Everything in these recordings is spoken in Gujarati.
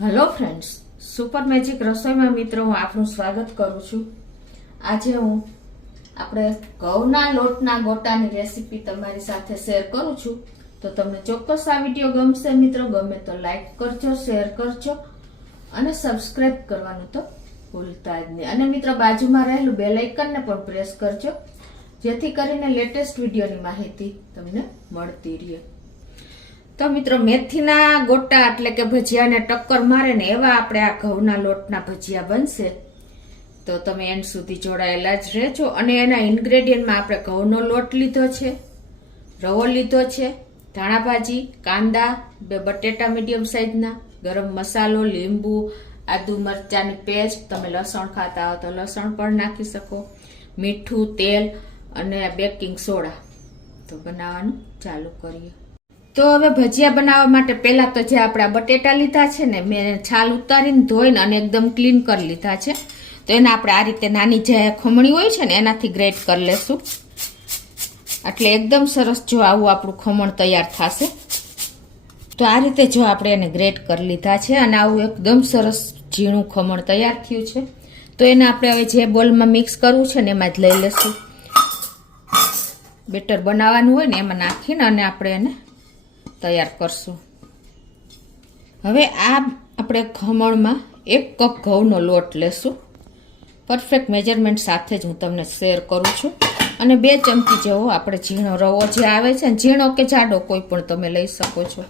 હેલો ફ્રેન્ડ્સ, સુપર મેજિક રસોઈમાં મિત્રો હું આપનું સ્વાગત કરું છું. આજે હું આપણે ઘઉંના લોટના ગોટાની રેસીપી તમારી સાથે શેર કરું છું. તો તમને ચોક્કસ આ વિડીયો ગમશે મિત્રો. ગમે તો લાઈક કરજો, શેર કરજો અને સબસ્ક્રાઇબ કરવાનું તો ભૂલતા જ નહીં. અને મિત્રો બાજુમાં રહેલું બેલ આઇકનને પણ પ્રેસ કરજો, જેથી કરીને લેટેસ્ટ વિડીયોની માહિતી તમને મળતી રહે. તો મિત્રો મેથીના ગોટા એટલે કે ભજીયાને ટક્કર મારે ને એવા આપણે આ ઘઉંના લોટના ભજીયા બનશે. તો તમે એન્ડ સુધી જોડાયેલા જ રહેજો. અને એના ઇન્ગ્રેડિયન્ટમાં આપણે ઘઉંનો લોટ લીધો છે, રવો લીધો છે, ધાણાભાજી, કાંદા, 2 બટેટા મીડિયમ સાઈઝના, ગરમ મસાલો, લીંબુ, આદુ મરચાની પેસ્ટ, તમે લસણ ખાતા હો તો લસણ પણ નાખી શકો, મીઠું, તેલ અને બેકિંગ સોડા. તો બનાવવાનું ચાલુ કરીએ. તો હવે ભજીયા બનાવવા માટે પહેલા તો જે આપણા બટેટા લીધા છે ને, મેં છાલ ઉતારીને ધોઈને અને એકદમ ક્લીન કરી લીધા છે. તો એને આપણે આ રીતે નાની જે ખમણી હોય છે ને એનાથી ગ્રેટ કરી લેશું. એટલે એકદમ સરસ જો આવું આપણું ખમણ તૈયાર થશે. તો આ રીતે જો આપણે એને ગ્રેટ કરી લીધા છે અને આવું એકદમ સરસ ઝીણું ખમણ તૈયાર થયું છે. તો એને આપણે હવે જે બોલમાં મિક્સ કરવું છે ને એમાં જ લઈ લેશું. બેટર બનાવવાનું હોય ને એમાં નાખીને અને આપણે એને તૈયાર કરશું. હવે આ આપણે ખમણમાં 1 કપ ઘઉંનો લોટ લેશું. પરફેક્ટ મેજરમેન્ટ સાથે જ હું તમને શેર કરું છું. અને 2 ચમચી જેવો આપણે ઝીણો રવો જે આવે છે ને, ઝીણો કે જાડો કોઈ પણ તમે લઈ શકો છો.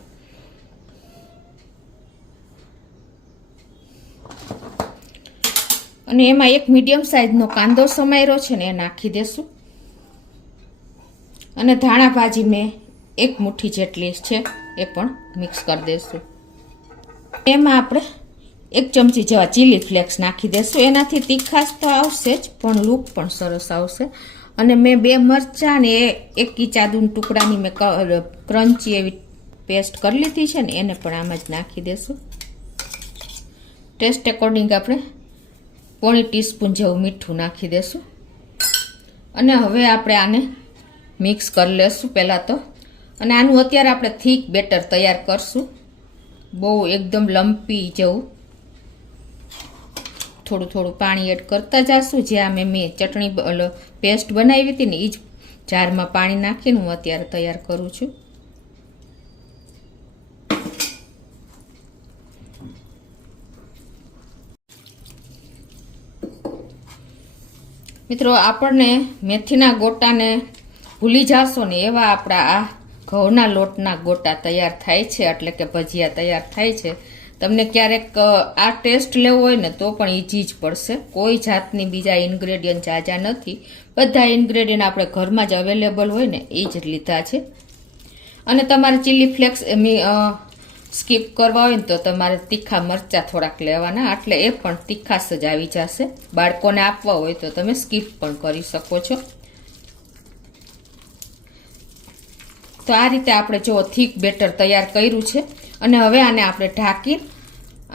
અને એમાં 1 મીડિયમ સાઈઝનો કાંદો સમાર્યો છે ને એ નાખી દેશું. અને ધાણાભાજી મેં 1 મુઠ્ઠી જેટલી છે એ પણ મિક્સ કરી દઈશું. એમાં આપણે 1 ચમચી જેવા ચીલી ફ્લેક્સ નાખી દઈશું. એનાથી તીખાશ તો આવશે જ, પણ લુક પણ સરસ આવશે. અને મેં 2 મરચાં ને 1 ઇંચ આદુના ટુકડાની મેં ક્રન્ચી એવી પેસ્ટ કરી લીધી છે ને એને પણ આમાં જ નાખી દઈશું. ટેસ્ટ એકોર્ડિંગ આપણે 1/4 ટીસ્પૂન જેવું મીઠું નાખી દઈશું. અને હવે આપણે આને મિક્સ કરી લેશું પહેલાં તો. અને આનું અત્યારે આપણે થીક બેટર તૈયાર કરશું. બહુ એકદમ લમ્પી જેવું થોડું થોડું પાણી એડ કરતા જશું. જે આ મેં ચટણી પેસ્ટ બનાવી હતી ને એ જ જારમાં પાણી નાખીને હું અત્યારે તૈયાર કરું છું. મિત્રો આપણને મેથીના ગોટાને ભૂલી જાશો ને એવા આપણા આ ઘઉંના લોટના ગોટા તૈયાર થાય છે, એટલે કે ભજીયા તૈયાર થાય છે. તમને ક્યારેક આ ટેસ્ટ લેવો હોય ને તો પણ ઈજી જ પડશે. કોઈ જાતની બીજા ઇન્ગ્રેડિયન્ટ જાજા નથી. બધા ઇન્ગ્રેડિયન્ટ આપણે ઘરમાં જ અવેલેબલ હોય ને એ જ લીધા છે. અને તમારે ચીલી ફ્લેક્સ સ્કીપ કરવા હોય ને તો તમારે તીખા મરચાં થોડાક લેવાના, એટલે એ પણ તીખાશ જ આવી જશે. બાળકોને આપવા હોય તો તમે સ્કીપ પણ કરી શકો છો. તો આ રીતે આપણે જો થીક બેટર તૈયાર કર્યું છે. અને હવે આને આપણે ઢાંકી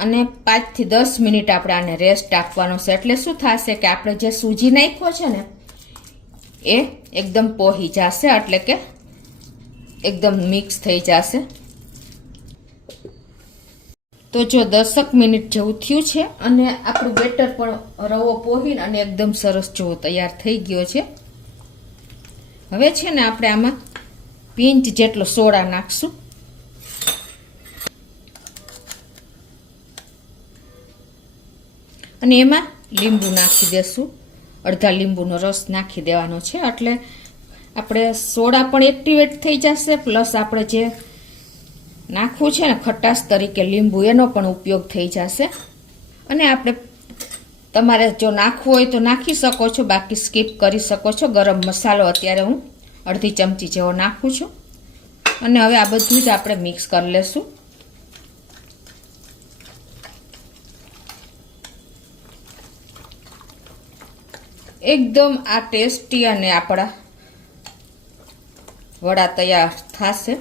અને 5 થી 10 મિનિટ આપણે આને રેસ્ટ આપવાનો છે. એટલે શું થશે કે આપણે જે સૂજી નાખ્યો છે ને એ એકદમ પોહી જશે, એટલે કે એકદમ મિક્સ થઈ જશે. તો જો 10 મિનિટ જેવું થયું છે અને આપણું બેટર પણ રવો પોહીને અને એકદમ સરસ જેવો તૈયાર થઈ ગયો છે. હવે છે ને આપણે આમાં પિંચ જેટલો સોડા નાખશું. અને એમાં લીંબુ નાખી દેશું. અડધા લીંબુનો રસ નાખી દેવાનો છે, એટલે આપણે સોડા પણ એક્ટિવેટ થઈ જશે, પ્લસ આપણે જે નાખવું છે ને ખટાશ તરીકે લીંબુ એનો પણ ઉપયોગ થઈ જશે. અને આપણે તમારે જો નાખવું હોય તો નાખી શકો છો, બાકી સ્કીપ કરી શકો છો. ગરમ મસાલો અત્યારે હું અડધી ચમચી જેવો નાખું છું. અને હવે આ બધું જ આપણે મિક્સ કરી લેશું. એકદમ આ ટેસ્ટી અને આપણા વડા તૈયાર થશે.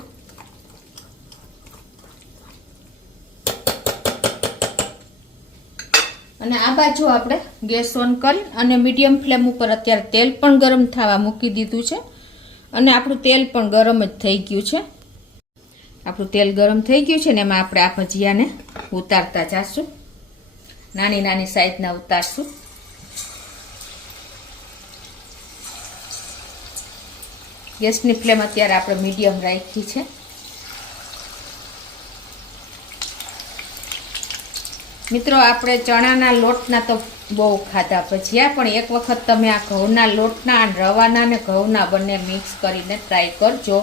અને આ બાજુ આપણે ગેસ ઓન કરી અને મીડિયમ ફ્લેમ ઉપર અત્યારે તેલ પણ ગરમ થવા મૂકી દીધું છે. અને આપણું તેલ પણ ગરમ જ થઈ ગયું છે. આપણું તેલ ગરમ થઈ ગયું છે ને એમાં આપણે આ ભજીયાને ઉતારતા જાશું. નાની નાની સાઈઝના ઉતારશું. ગેસની ફ્લેમ અત્યારે આપણે મીડિયમ રાખી છે. મિત્રો આપણે ચણાના લોટના તો બહુ ખાધા ભજીયા, પણ એક વખત તમે આ ઘઉંના લોટના અને રવાના ને ઘઉંના બંને મિક્સ કરીને ટ્રાય કરજો.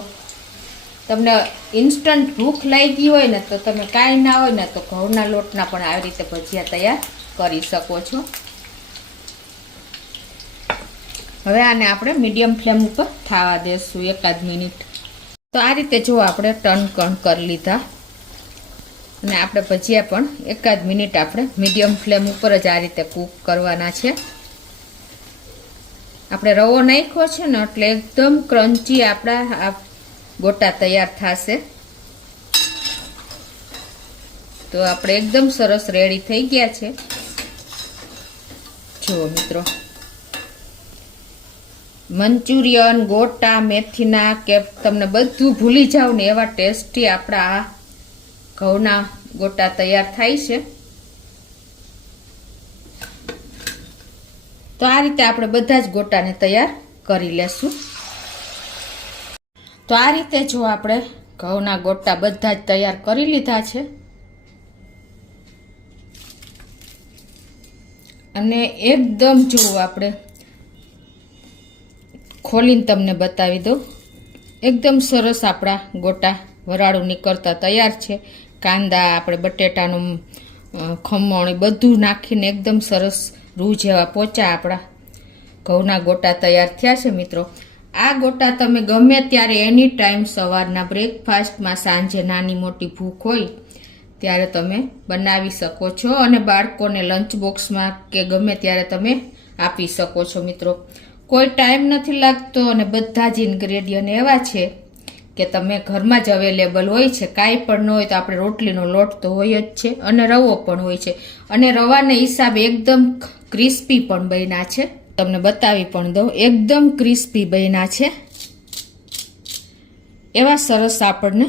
તમને ઇન્સ્ટન્ટ ભૂખ લાગી હોય ને તો તમે કાંઈ ના હોય ને તો ઘઉંના લોટના પણ આવી રીતે ભજીયા તૈયાર કરી શકો છો. હવે આને આપણે મીડિયમ ફ્લેમ ઉપર થવા દેશું 1 મિનિટ. તો આ રીતે જો આપણે ટર્ન કરી લીધા અને આપણે ભજીયા પણ 1 મિનિટ આપણે મીડિયમ ફ્લેમ ઉપર જ આ રીતે કૂક કરવાના છે. આપણે રવો નાખ્યો છે ને એટલે એકદમ ક્રન્ચી આપણા આ ગોટા તૈયાર થશે. તો આપણે એકદમ સરસ રેડી થઈ ગયા છે. જુઓ મિત્રો, મંચુરિયન, ગોટા, મેથીના કે તમને બધું ભૂલી જાવ ને એવા ટેસ્ટી આપણા આ ઘઉંના ગોટા તૈયાર થાય છે. તો આ રીતે આપણે બધા જ ગોટાને તૈયાર કરી લેશું. તો આ રીતે જો આપણે ઘઉંના ગોટા બધા જ તૈયાર કરી લીધા છે. અને એકદમ જો આપણે ખોલીને તમને બતાવી દઉં, એકદમ સરસ આપણા ગોટા વરાળું નીકળતા તૈયાર છે. કાંદા, આપણે બટેટાનું ખમણ બધું નાખીને એકદમ સરસ રૂ જેવા પોચા આપણા ઘઉંના ગોટા તૈયાર થયા છે. મિત્રો, આ ગોટા તમે ગમે ત્યારે એની ટાઈમ સવારના બ્રેકફાસ્ટમાં, સાંજે નાની મોટી ભૂખ હોય ત્યારે તમે બનાવી શકો છો અને બાળકોને લંચ બોક્સમાં કે ગમે ત્યારે તમે આપી શકો છો. મિત્રો, કોઈ ટાઈમ નથી લાગતો અને બધા જ ઇન્ગ્રેડિયન્ટ એવા છે કે તમે ઘરમાં જ અવેલેબલ હોય છે. કાંઈ પણ ન હોય તો આપણે રોટલીનો લોટ તો હોય જ છે અને રવો પણ હોય છે. અને રવાના હિસાબે એકદમ ક્રિસ્પી પણ બન્યા છે. તમને બતાવી પણ દઉં, એકદમ ક્રિસ્પી બન્યા છે. એવા સરસ આપણને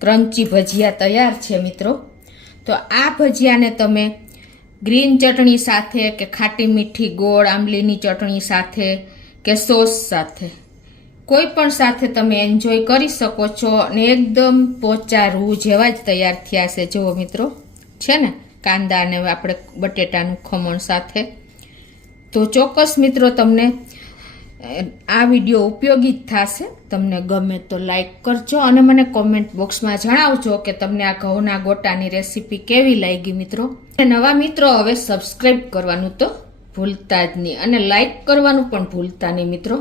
ક્રન્ચી ભજીયા તૈયાર છે. મિત્રો, તો આ ભજીયાને તમે ગ્રીન ચટણી સાથે કે ખાટી મીઠી ગોળ આંબલીની ચટણી સાથે કે સોસ સાથે કોઈ પણ સાથે તમે એન્જોય કરી શકો છો. અને એકદમ પોચા રૂ જેવા જ તૈયાર થયા છે. જુઓ મિત્રો, છે ને કાંદા અને આપણે બટેટાનું ખમણ સાથે. તો ચોક્કસ મિત્રો તમને આ વિડીયો ઉપયોગી જ થશે. તમને ગમે તો લાઈક કરજો અને મને કોમેન્ટ બોક્સમાં જણાવજો કે તમને આ ઘઉંના ગોટાની રેસીપી કેવી લાગી. મિત્રો, નવા મિત્રો હવે સબસ્ક્રાઈબ કરવાનું તો ભૂલતા જ નહીં અને લાઈક કરવાનું પણ ભૂલતા નહીં. મિત્રો,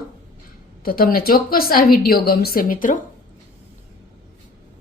તો તમને ચોક્કસ આ વિડીયો ગમશે. મિત્રો,